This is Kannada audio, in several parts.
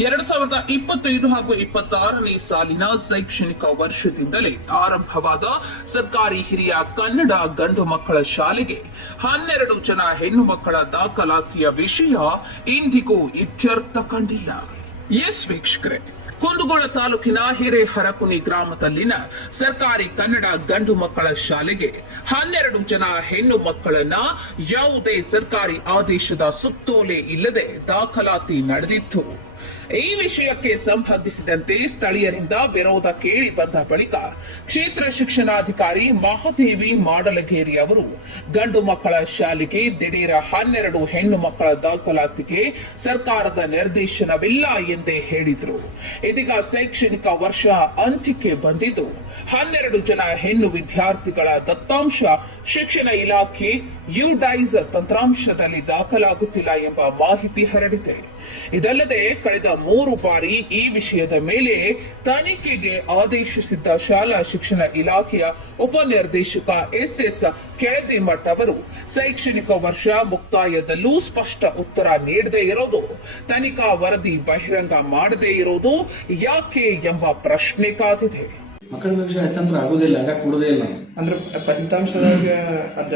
2025 ಹಾಗೂ 26ನೇ ಸಾಲಿನ ಶೈಕ್ಷಣಿಕ ವರ್ಷದಿಂದಲೇ ಆರಂಭವಾದ ಸರ್ಕಾರಿ ಹಿರಿಯ ಕನ್ನಡ ಗಂಡು ಮಕ್ಕಳ ಶಾಲೆಗೆ 12 ಜನ ಹೆಣ್ಣು ಮಕ್ಕಳ ದಾಖಲಾತಿಯ ವಿಷಯ ಇಂದಿಗೂ ಇತ್ಯರ್ಥ ಕಂಡಿಲ್ಲ. ಎಸ್ ವೀಕ್ಷಕರೇ, ಕುಂದಗೋಳ ತಾಲೂಕಿನ ಹಿರೇಹರಕುನಿ ಗ್ರಾಮದಲ್ಲಿನ ಸರ್ಕಾರಿ ಕನ್ನಡ ಗಂಡು ಮಕ್ಕಳ ಶಾಲೆಗೆ 12 ಜನ ಹೆಣ್ಣು ಮಕ್ಕಳನ್ನ ಯಾವುದೇ ಸರ್ಕಾರಿ ಆದೇಶದ ಸುತ್ತೋಲೆ ಇಲ್ಲದೆ ದಾಖಲಾತಿ ನಡೆದಿತ್ತು. ಈ ವಿಷಯಕ್ಕೆ ಸಂಬಂಧಿಸಿದಂತೆ ಸ್ಥಳೀಯರಿಂದ ವಿರೋಧ ಕೇಳಿ ಬಂದ ಬಳಿಕ ಕ್ಷೇತ್ರ ಶಿಕ್ಷಣಾಧಿಕಾರಿ ಮಹಾದೇವಿ ಮಾಡಲಗೇರಿ ಅವರು ಗಂಡು ಮಕ್ಕಳ ಶಾಲೆಗೆ ದಿಢೀರ 12 ಹೆಣ್ಣು ಮಕ್ಕಳ ದಾಖಲಾತಿಗೆ ಸರ್ಕಾರದ ನಿರ್ದೇಶನವಿಲ್ಲ ಎಂದೇ ಹೇಳಿದರು. ಇದೀಗ ಶೈಕ್ಷಣಿಕ ವರ್ಷ ಅಂತ್ಯಕ್ಕೆ ಬಂದಿದ್ದು 12 ಜನ ಹೆಣ್ಣು ವಿದ್ಯಾರ್ಥಿಗಳ ದತ್ತಾಂಶ ಶಿಕ್ಷಣ ಇಲಾಖೆ ಯುಡೈಸ್ ತಂತ್ರಾಂಶದಲ್ಲಿ ದಾಖಲಾಗುತ್ತಿಲ್ಲ ಎಂಬ ಮಾಹಿತಿ ಹರಡಿದೆ. ಇದಲ್ಲದೆ ಕಳೆದ 3 ಬಾರಿ ಈ ವಿಷಯದ ಮೇಲೆ ತನಿಖೆಗೆ ಆದೇಶಿಸಿದ್ದ ಶಾಲಾ ಶಿಕ್ಷಣ ಇಲಾಖೆಯ ಉಪನಿರ್ದೇಶಕ ಎಸ್ ಕೆಳದಿಮಠ್ ಅವರು ಶೈಕ್ಷಣಿಕ ವರ್ಷ ಮುಕ್ತಾಯದಲ್ಲೂ ಸ್ಪಷ್ಟ ಉತ್ತರ ನೀಡದೇ ಇರೋದು, ತನಿಖಾ ವರದಿ ಬಹಿರಂಗ ಮಾಡದೇ ಇರೋದು ಯಾಕೆ ಎಂಬ ಪ್ರಶ್ನೆ ಕಾದಿದೆ. ಮಕ್ಕಳ ಭವಿಷ್ಯ ಹತ್ತಂತ್ರ ಆಗುದಿಲ್ಲ, ಆಗ ಕೊಡುದೇ ಇಲ್ಲ ಅಂದ್ರೆ ಫಲಿತಾಂಶದಾಗ ಅದ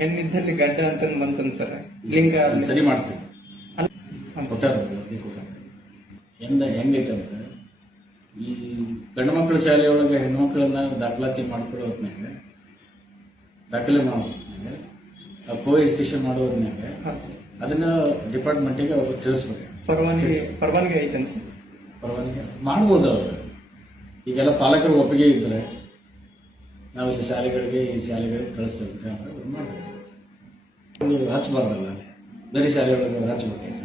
ಹೆಣ್ಣಿದ್ದಲ್ಲಿ ಗಡ್ಡ ಅಂತ ಬಂತಂದ ಸರ್, ಲಿಂಗ ಸರಿ ಮಾಡ್ತೀವಿ ಹೆಂಗೈತೆ ಅಂದ್ರೆ ಈ ಗಂಡು ಮಕ್ಕಳ ಶಾಲೆಯೊಳಗೆ ಹೆಣ್ಮಕ್ಳನ್ನ ದಾಖಲಾತಿ ಮಾಡ್ಕೊಳ್ಳೋ ಹೊತ್ನಾಗ ದಾಖಲೆ ಮಾಡೋದ್ನಾಗ ಕೋ ಎಜುಕೇಶನ್ ಮಾಡೋ ಹೊತ್ನಾಗ ಅದನ್ನ ಡಿಪಾರ್ಟ್ಮೆಂಟಿಗೆ ಅವ್ರಿಗೆ ತಿಳಿಸ್ಬೇಕು. ಪರವಾನಗಿ ಐತನ್ ಸರ್? ಪರವಾನಗಿ ಮಾಡ್ಬೋದು ಅವ್ರು. ಈಗೆಲ್ಲ ಪಾಲಕರು ಒಪ್ಪಿಗೆ ಇದ್ರೆ ನಾವು ಈ ಶಾಲೆಗಳಿಗೆ ಕಳಿಸ್ತೇವೆ ಅಂದ್ರೆ ಮಾಡ್ಬೇಕು. ಹಚ್ಚಬಾರ್ದಲ್ಲ, ಬೇರೆ ಶಾಲೆಯೊಳಗೆ ಹಚ್ಚಬೇಕಾಯ್ತು.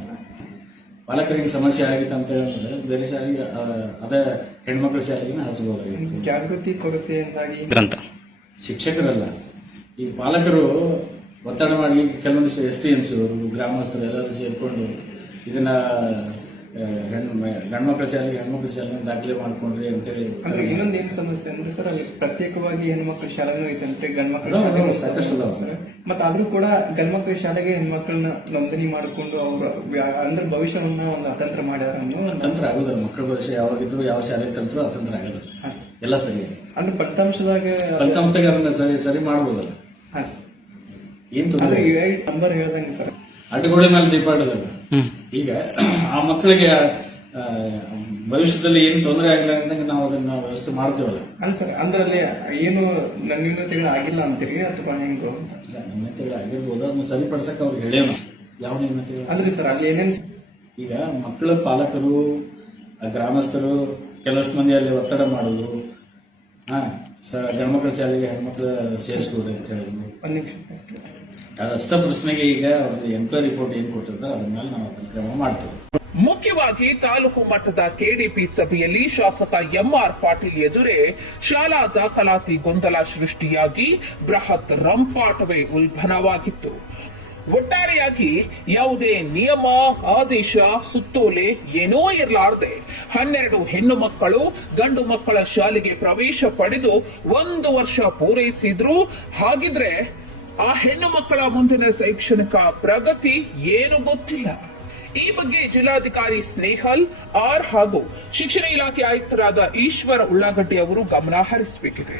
ಪಾಲಕರಿಗೆ ಸಮಸ್ಯೆ ಆಗಿತ್ತು ಅಂತ ಹೇಳಿದ್ರೆ ಬೇರೆ ಶಾಲೆಗೆ ಅದೇ ಹೆಣ್ಮಕ್ಳ ಶಾಲೆಗೆ ಹಚ್ಚಬಹುದಾಗಿತ್ತು. ಜಾಗೃತಿ ಕೊರತೆಯಿಂದಾಗಿ ಶಿಕ್ಷಕರಲ್ಲ, ಈ ಪಾಲಕರು ಒತ್ತಡ ಮಾಡಿ ಕೆಲವೊಂದಿಷ್ಟು STMC ಅವರು ಗ್ರಾಮಸ್ಥರು ಎಲ್ಲರೂ ಸೇರ್ಕೊಂಡು ಇದನ್ನ ಗಂಡ್ಮಕ್ಳ ಶಾಲೆಗೆ ಹೆಣ್ಮಕ್ಳ ಶಾಲೆಗೆ ದಾಖಲೆ ಮಾಡ್ಕೊಂಡ್ರಿ ಅಂತೇಳಿ. ಇನ್ನೊಂದು ಏನ್ ಸಮಸ್ಯೆ ಅಂದ್ರೆ ಸರ್, ಅಲ್ಲಿ ಪ್ರತ್ಯೇಕವಾಗಿ ಹೆಣ್ಮಕ್ಳ ಶಾಲೆನೂ ಐತಂತ್ರಿ, ಗಂಡ್ಮಕ್ಳ ಶಾಲೆ ಸಾಕಷ್ಟು ಅದಾವ ಸರ್. ಮತ್ತ ಆದ್ರೂ ಕೂಡ ಗಂಡ್ಮಕ್ಳ ಶಾಲೆಗೆ ಹೆಣ್ಮಕ್ಳನ್ನ ನೋಂದಣಿ ಮಾಡಿಕೊಂಡು ಅವ್ರ ಅಂದ್ರೆ ಭವಿಷ್ಯವನ್ನ ಒಂದು ಅತಂತ್ರ ಮಾಡ್ಯಾರ. ಅತಂತ್ರ ಆಗೋದಿಲ್ಲ, ಮಕ್ಕಳ ಭವಿಷ್ಯ ಯಾವಾಗಿದ್ರು ಯಾವ ಶಾಲೆಗೆ ತಂತ್ರ ಅತಂತ್ರ ಆಗೋದಿಲ್ಲ, ಎಲ್ಲ ಸರಿ. ಅಂದ್ರೆ ಫಲಿತಾಂಶದಾಗ ಸರಿ ಮಾಡ್ಬೋದಲ್ಲ. ಹಾ ಸರ್, ಏನ್ ತೊಂದರೆ ನಂಬರ್ ಹೇಳ್ದಂಗೆ ಸರ್, ಅಡ್ಡಗೋಡೆ ಮೇಲೆ ದೀಪ ಇಡೋದಲ್ಲ. ಈಗ ಆ ಮಕ್ಕಳಿಗೆ ಭವಿಷ್ಯದಲ್ಲಿ ಏನು ತೊಂದರೆ ಆಗಿಲ್ಲ ಅಂದಾಗ ನಾವು ಅದನ್ನ ವ್ಯವಸ್ಥೆ ಮಾಡ್ತೇವಲ್ಲ. ಅಲ್ಲ ಸರ್, ಅಂದ್ರಲ್ಲಿ ಏನು ನ್ಯೂನತೆಗಳು ಆಗಿಲ್ಲ ಅಂತೀರಿ ಅಥವಾ ಹೆಂಗು? ನ್ಯೂನತೆಗಳು ಆಗಿರ್ಬೋದು, ಅದನ್ನ ಸರಿಪಡಿಸಕ್ಕೆ ಅವ್ರಿಗೆ ಹೇಳೇವ. ಯಾವ ನ್ಯೂನತೆಗಳು ಅಂದ್ರೆ ಸರ್ ಅಲ್ಲಿ ಏನೇನು ಈಗ ಮಕ್ಕಳ ಪಾಲಕರು ಗ್ರಾಮಸ್ಥರು ಕೆಲವಷ್ಟು ಮಂದಿ ಅಲ್ಲಿ ಒತ್ತಡ ಮಾಡೋದು, ಗಂಡ್ಮಕ್ಳ ಶಾಲೆಗೆ ಹೆಣ್ಮಕ್ಳು ಸೇರಿಸ್ಬೋದು ಅಂತ ಹೇಳಿದ್ರು. ಒಂದ್ ನಿಮಿಷ, ಅದಷ್ಟ ಪ್ರಶ್ನೆಗೆ ಈಗ ಅವ್ರಿಗೆ ಎನ್ಕ್ವೈರಿ ರಿಪೋರ್ಟ್ ಏನ್ ಕೊಟ್ಟಿರ್ತಾರೆ ಅದ್ರ ಮೇಲೆ ನಾವು ಅದನ್ನ ಕ್ರಮ ಮಾಡ್ತೇವೆ. ಮುಖ್ಯವಾಗಿ ತಾಲೂಕು ಮಟ್ಟದ ಕೆಡಿಪಿ ಸಭೆಯಲ್ಲಿ ಶಾಸಕ ಎಂಆರ್ ಪಾಟೀಲ್ ಎದುರೇ ಶಾಲಾ ದಾಖಲಾತಿ ಗೊಂದಲ ಸೃಷ್ಟಿಯಾಗಿ ಬೃಹತ್ ರಂಪಾಟವೇ ಉಲ್ಬಣವಾಗಿತ್ತು. ಒಟ್ಟಾರೆಯಾಗಿ ಯಾವುದೇ ನಿಯಮ, ಆದೇಶ, ಸುತ್ತೋಲೆ ಏನೋ ಇರಲಾರದೆ 12 ಹೆಣ್ಣು ಮಕ್ಕಳು ಗಂಡು ಮಕ್ಕಳ ಶಾಲೆಗೆ ಪ್ರವೇಶ ಪಡೆದು 1 ವರ್ಷ ಪೂರೈಸಿದ್ರು. ಹಾಗಿದ್ರೆ ಆ ಹೆಣ್ಣು ಮಕ್ಕಳ ಮುಂದಿನ ಶೈಕ್ಷಣಿಕ ಪ್ರಗತಿ ಏನು ಗೊತ್ತಿಲ್ಲ. ಈ ಬಗ್ಗೆ ಜಿಲ್ಲಾಧಿಕಾರಿ ಸ್ನೇಹಲ್ ಆರ್ ಹಾಗೂ ಶಿಕ್ಷಣ ಇಲಾಖೆ ಆಯುಕ್ತರಾದ ಈಶ್ವರ ಉಳ್ಳಾಗಡ್ಡಿ ಅವರು ಗಮನ ಹರಿಸಬೇಕಿದೆ.